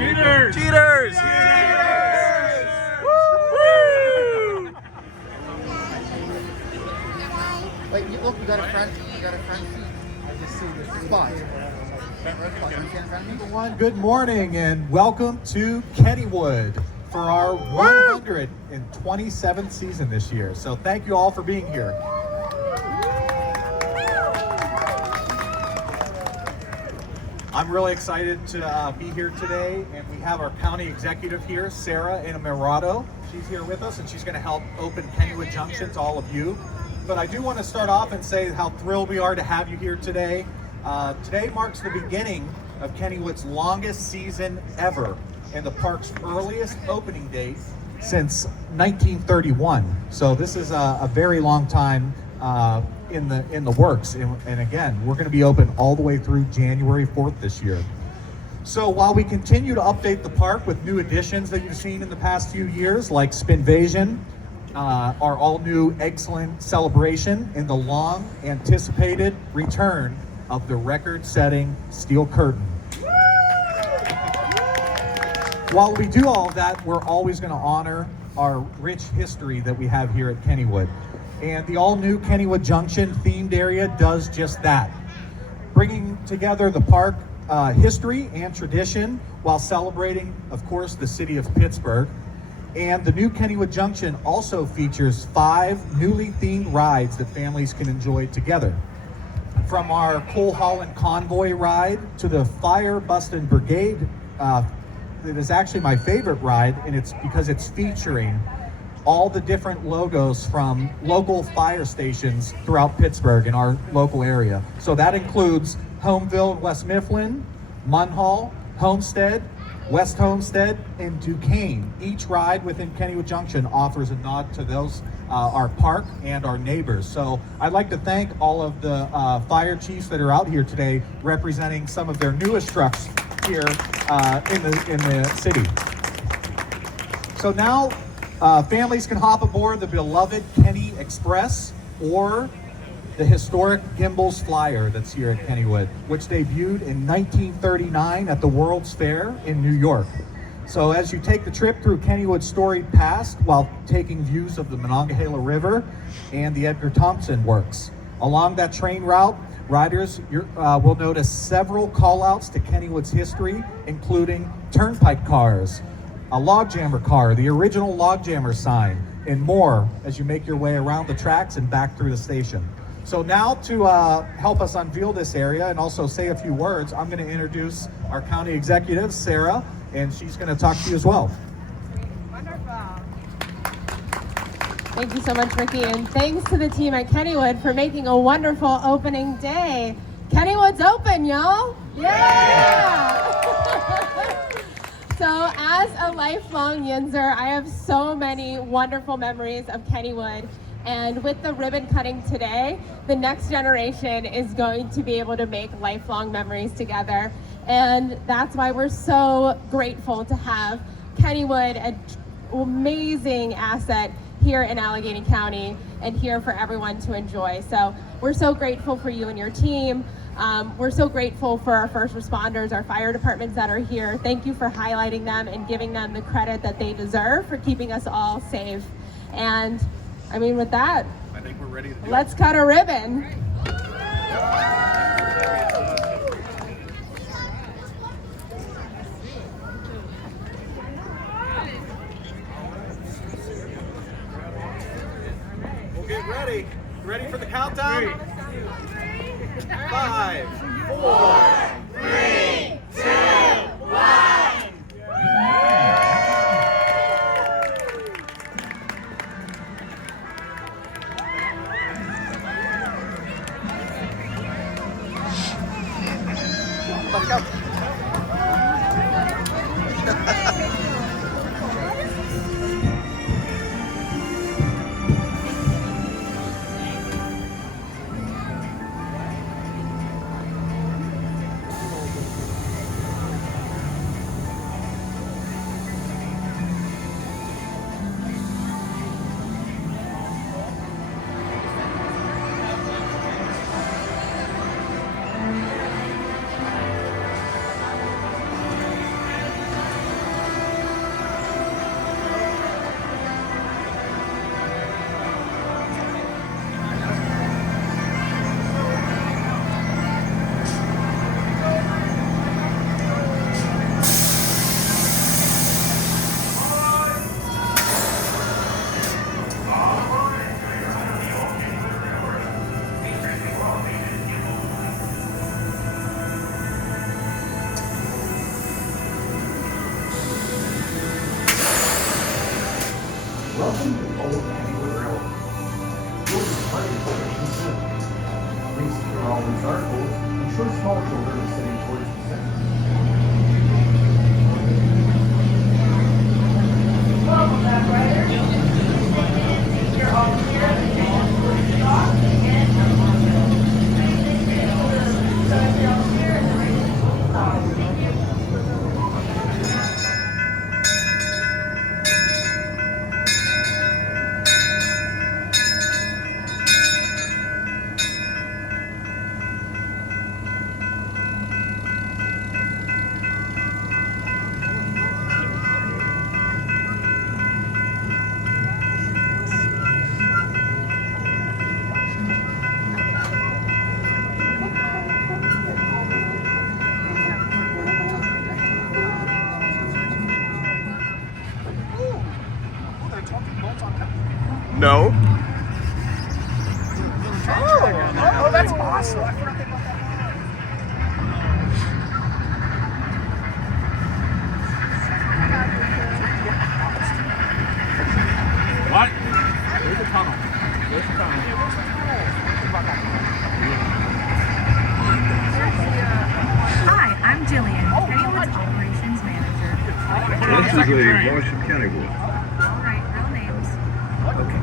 Cheaters! Cheaters! Woo! Wait, look, you got a front seat. I just see the spot. Everyone, good morning and welcome to Kennywood for our 127th season this year. So thank you all for being here. I'm really excited to be here today, and we have our county executive here, Sarah Inamerato. She's here with us, and she's going to help open Kennywood Junction to all of you. But I do want to start off and say how thrilled we are to have you here today. Today marks the beginning of Kennywood's longest season ever and the park's earliest opening date since 1931. So this is a very long time in the works. And again, we're going to be open all the way through January 4th this year. So while we continue to update the park with new additions that you've seen in the past few years, like Spinvasion, our all-new excellent celebration, and the long-anticipated return of the record-setting steel curtain. While we do all of that, we're always going to honor our rich history that we have here at Kennywood. And the all-new Kennywood Junction themed area does just that, bringing together the park history and tradition while celebrating, of course, the city of Pittsburgh. And the new Kennywood Junction also features 5 newly themed rides that families can enjoy together. From our Coal Holland Convoy ride to the Fire Bustin' Brigade, it is actually my favorite ride, and it's because it's featuring all the different logos from local fire stations throughout Pittsburgh in our local area. So that includes Homeville and West Mifflin, Munhall, Homestead, West Homestead, and Duquesne. Each ride within Kennywood Junction offers a nod to those, our park and our neighbors. So I'd like to thank all of the fire chiefs that are out here today representing some of their newest trucks here in the city. So now families can hop aboard the beloved Kenny Express or the historic Gimbels Flyer that's here at Kennywood, which debuted in 1939 at the World's Fair in New York. So as you take the trip through Kennywood's storied past while taking views of the Monongahela River and the Edgar Thompson Works. Along that train route, riders will notice several call-outs to Kennywood's history, including turnpike cars, a logjammer car, the original logjammer sign, and more as you make your way around the tracks and back through the station. So now to help us unveil this area and also say a few words, I'm going to introduce our county executive, Sarah, and she's going to talk to you as well. Wonderful. Thank you so much, Ricky, and thanks to the team at Kennywood for making a wonderful opening day. Kennywood's open, y'all! Yeah! So as a lifelong Yinzer, I have so many wonderful memories of Kennywood. And with the ribbon cutting today, the next generation is going to be able to make lifelong memories together. And that's why we're so grateful to have Kennywood, an amazing asset here in Allegheny County and here for everyone to enjoy. So we're so grateful for you and your team. We're so grateful for our first responders, our fire departments that are here. Thank you for highlighting them and giving them the credit that they deserve for keeping us all safe. And I mean, with that, I think we're ready to do let's cut a ribbon. We'll get ready. Ready for the countdown? 5, 4, 3, 2, 1. Let's go. Welcome to Olde Kennywood Railroad. You'll be departing station soon. Please secure all loose articles and ensure small children are sitting towards the center. Welcome back, riders. You're all here at the Kennywood Park and so if you're all here in the thank you. No. Oh, that's awesome. What? There's a tunnel. There's a tunnel. Hi, I'm Jillian, Kennywood's operations manager. This is the voice of Kennywood. All right, real names. Okay,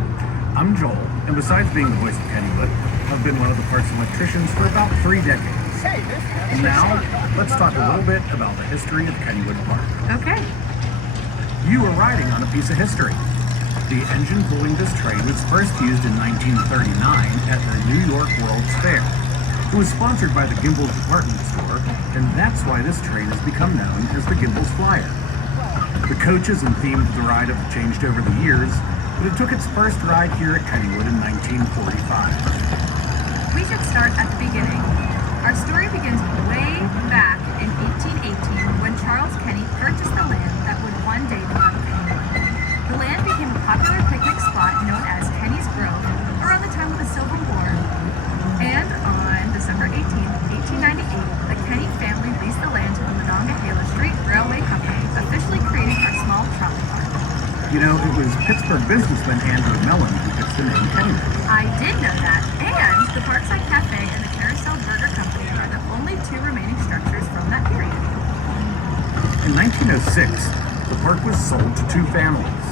I'm Joel, and besides being the voice of Kennywood, I've been one of the park's electricians for about 3 decades. And now, let's talk a little bit about the history of Kennywood Park. Okay. You are riding on a piece of history. The engine pulling this train was first used in 1939 at the New York World's Fair. It was sponsored by the Gimbels department store, and that's why this train has become known as the Gimbels Flyer. The coaches and theme of the ride have changed over the years, but it took its first ride here at Kennywood in 1945. We should start at the beginning. Our story begins way back in 1818 when Charles Kenny purchased the land that would one day become Kennywood. The land became a popular picnic spot known as Kenny's Grove around the time of the Civil War. And on December 18, 1898, the Kenny family leased the land to the Monongahela Street Railway Company, officially creating our small trolley park. You know, it was Pittsburgh businessman Andrew Mellon who fixed the name Kennywood. I did know that, and the Parkside Cafe and the Carousel Burger Company are the only 2 remaining structures from that period. In 1906, the park was sold to 2 families.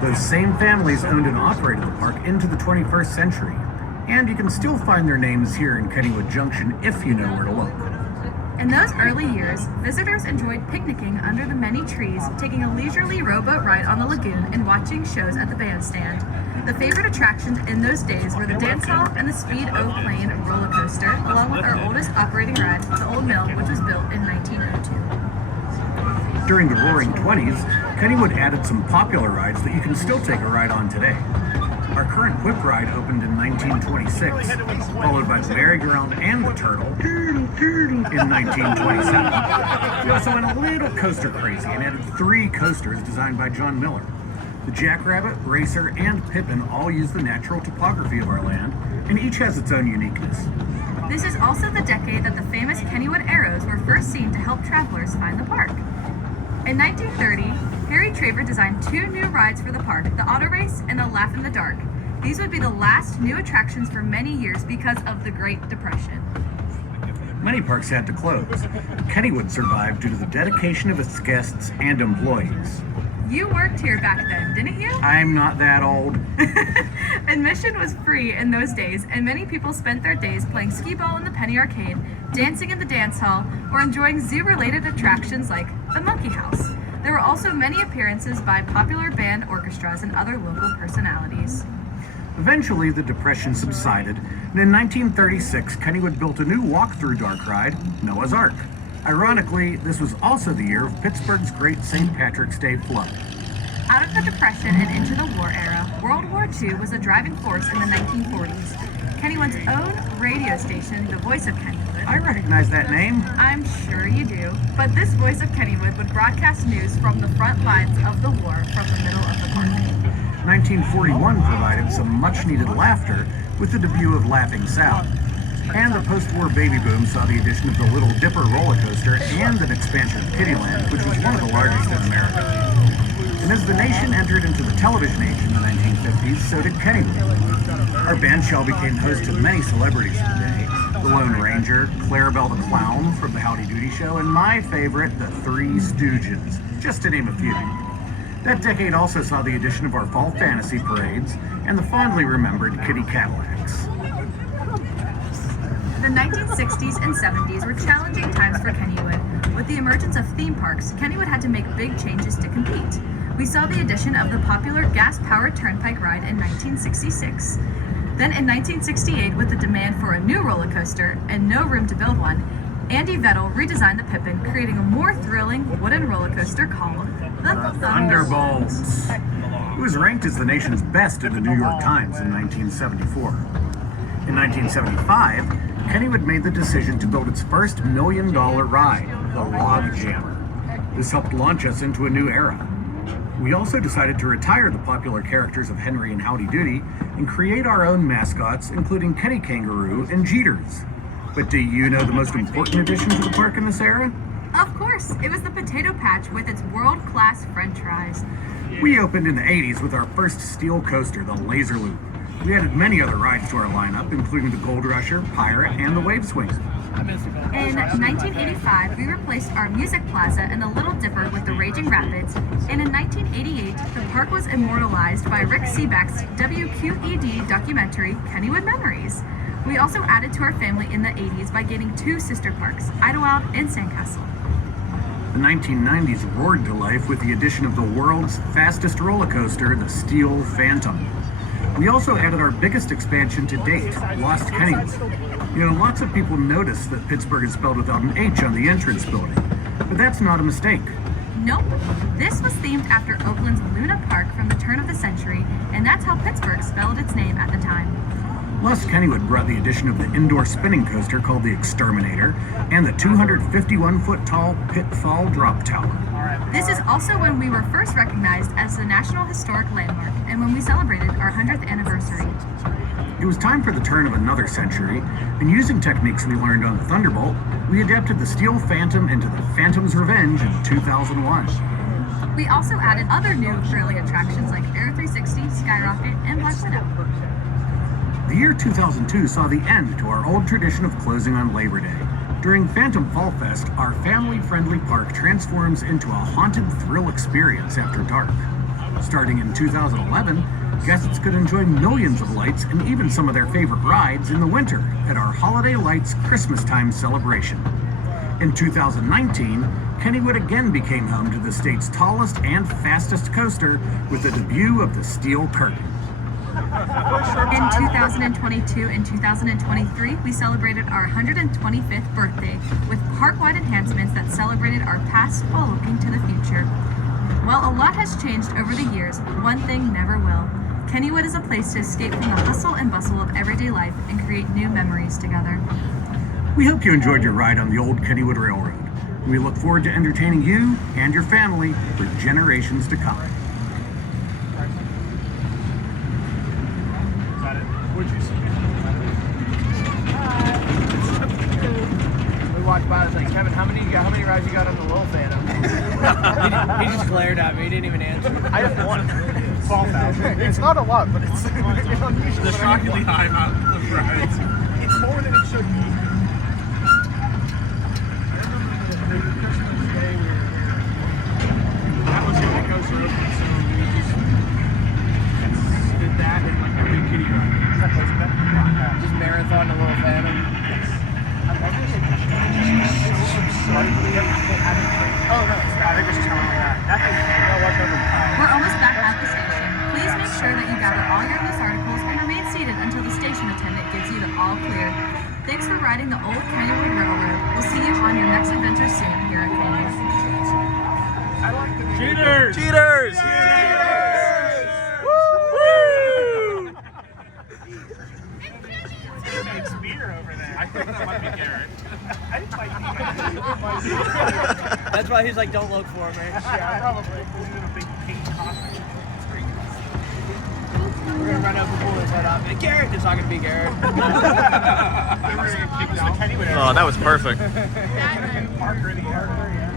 Those same families owned and operated the park into the 21st century, and you can still find their names here in Kennywood Junction if you know where to look. In those early years, visitors enjoyed picnicking under the many trees, taking a leisurely rowboat ride on the lagoon, and watching shows at the bandstand. The favorite attractions in those days were the dance hall and the Speed O Plane roller coaster, along with our oldest operating ride, the Old Mill, which was built in 1902. During the Roaring 20s, Kennywood added some popular rides that you can still take a ride on today. Our current whip ride opened in 1926, followed by the merry-go-round and the turtle in 1927. We also went a little coaster crazy and added 3 coasters designed by John Miller. The Jackrabbit, Racer, and Pippin all use the natural topography of our land, and each has its own uniqueness. This is also the decade that the famous Kennywood arrows were first seen to help travelers find the park. In 1930, Harry Traver designed 2 new rides for the park, the Auto Race and the Laugh in the Dark. These would be the last new attractions for many years because of the Great Depression. Many parks had to close. Kennywood survived due to the dedication of its guests and employees. You worked here back then, didn't you? I'm not that old. Admission was free in those days, and many people spent their days playing skee ball in the Penny Arcade, dancing in the dance hall, or enjoying zoo-related attractions like the Monkey House. There were also many appearances by popular band orchestras and other local personalities. Eventually, the Depression subsided, and in 1936, Kennywood built a new walk-through dark ride, Noah's Ark. Ironically, this was also the year of Pittsburgh's great St. Patrick's Day flood. Out of the Depression and into the war era, World War II was a driving force in the 1940s. Kennywood's own radio station, the Voice of Kennywood. I recognize that name. I'm sure you do. But this Voice of Kennywood would broadcast news from the front lines of the war from the middle of the park. 1941 provided some much-needed laughter with the debut of Laughing Sal. And the post-war baby boom saw the addition of the Little Dipper roller coaster and an expansion of Kittyland, which was one of the largest in America. And as the nation entered into the television age in the 1950s, so did Kennywood. Our bandshell became host to many celebrities of the day. The Lone Ranger, Clarabelle the Clown from the Howdy Doody Show, and my favorite, the Three Stooges, just to name a few. That decade also saw the addition of our fall fantasy parades and the fondly remembered kitty Cadillacs. The 1960s and 70s were challenging times for Kennywood. With the emergence of theme parks, Kennywood had to make big changes to compete. We saw the addition of the popular gas-powered turnpike ride in 1966. Then in 1968, with the demand for a new roller coaster and no room to build one, Andy Vettel redesigned the Pippin, creating a more thrilling wooden roller coaster called the Thunderbolts. It was ranked as the nation's best in the New York Times in 1974. In 1975, Kennywood made the decision to build its first $1 million ride, the Log Jammer. This helped launch us into a new era. We also decided to retire the popular characters of Henry and Howdy Doody and create our own mascots, including Kenny Kangaroo and JEETERS. But do you know the most important addition to the park in this era? Of course, it was the potato patch with its world-class french fries. We opened in the 80s with our first steel coaster, the Laser Loop. We added many other rides to our lineup, including the Gold Rusher, Pirate, and the Wave Swing. In 1985, we replaced our Music Plaza and the Little Dipper with the Raging Rapids, and in 1988, the park was immortalized by Rick Sebak's WQED documentary, Kennywood Memories. We also added to our family in the 80s by getting two sister parks, Idlewild and Sandcastle. The 1990s roared to life with the addition of the world's fastest roller coaster, the Steel Phantom. We also added our biggest expansion to date, Lost Kennywood. You know, lots of people notice that Pittsburgh is spelled without an H on the entrance building, but that's not a mistake. Nope. This was themed after Oakland's Luna Park from the turn of the century, and that's how Pittsburgh spelled its name at the time. Lost Kennywood brought the addition of the indoor spinning coaster called the Exterminator and the 251-foot tall Pitfall Drop Tower. This is also when we were first recognized as the National Historic Landmark and when we celebrated our 100th anniversary. It was time for the turn of another century, and using techniques we learned on the Thunderbolt, we adapted the Steel Phantom into the Phantom's Revenge in 2001. We also added other new thrilling attractions like Air 360, Skyrocket, and Black Widow. The year 2002 saw the end to our old tradition of closing on Labor Day. During Phantom Fall Fest, our family-friendly park transforms into a haunted thrill experience after dark. Starting in 2011, guests could enjoy millions of lights and even some of their favorite rides in the winter at our Holiday Lights Christmas Time celebration. In 2019, Kennywood again became home to the state's tallest and fastest coaster with the debut of the Steel Curtain. In 2022 and 2023, we celebrated our 125th birthday with park-wide enhancements that celebrated our past while looking to the future. While a lot has changed over the years, one thing never will. Kennywood is a place to escape from the hustle and bustle of everyday life and create new memories together. We hope you enjoyed your ride on the Olde Kennywood Railroad. We look forward to entertaining you and your family for generations to come. We walked by, I was like, Kevin, how many rides you got on the Little Phantom? He just glared at me, he didn't even answer. I have one. 12,000. It's not a lot, but it's unusual. The shockingly high amount of rides. It's more than it should be. Christmas Day, that was the coaster opening, so we just did that and like a big kitty ride. Is that close to that? Just marathon a Little Phantom. Oh no, I think it's just kind of like that. We're almost back at the station. Please make sure that you gather all your loose articles and remain seated until the station attendant gives you the all clear. Thanks for riding the Olde Kennywood Railroad. We'll see you on your next adventure soon here at Kennywood. JEETERS! JEETERS! Woo! It's beer over there. I think that might be Garrett. That's why he's like, don't look for me. Yeah, probably. He's in a big pink costume. It's great. We're gonna run up and pull his head off. And Garrett, it's not gonna be Garrett. Kennywood. Oh, that was perfect. Parker, the Parker, yeah.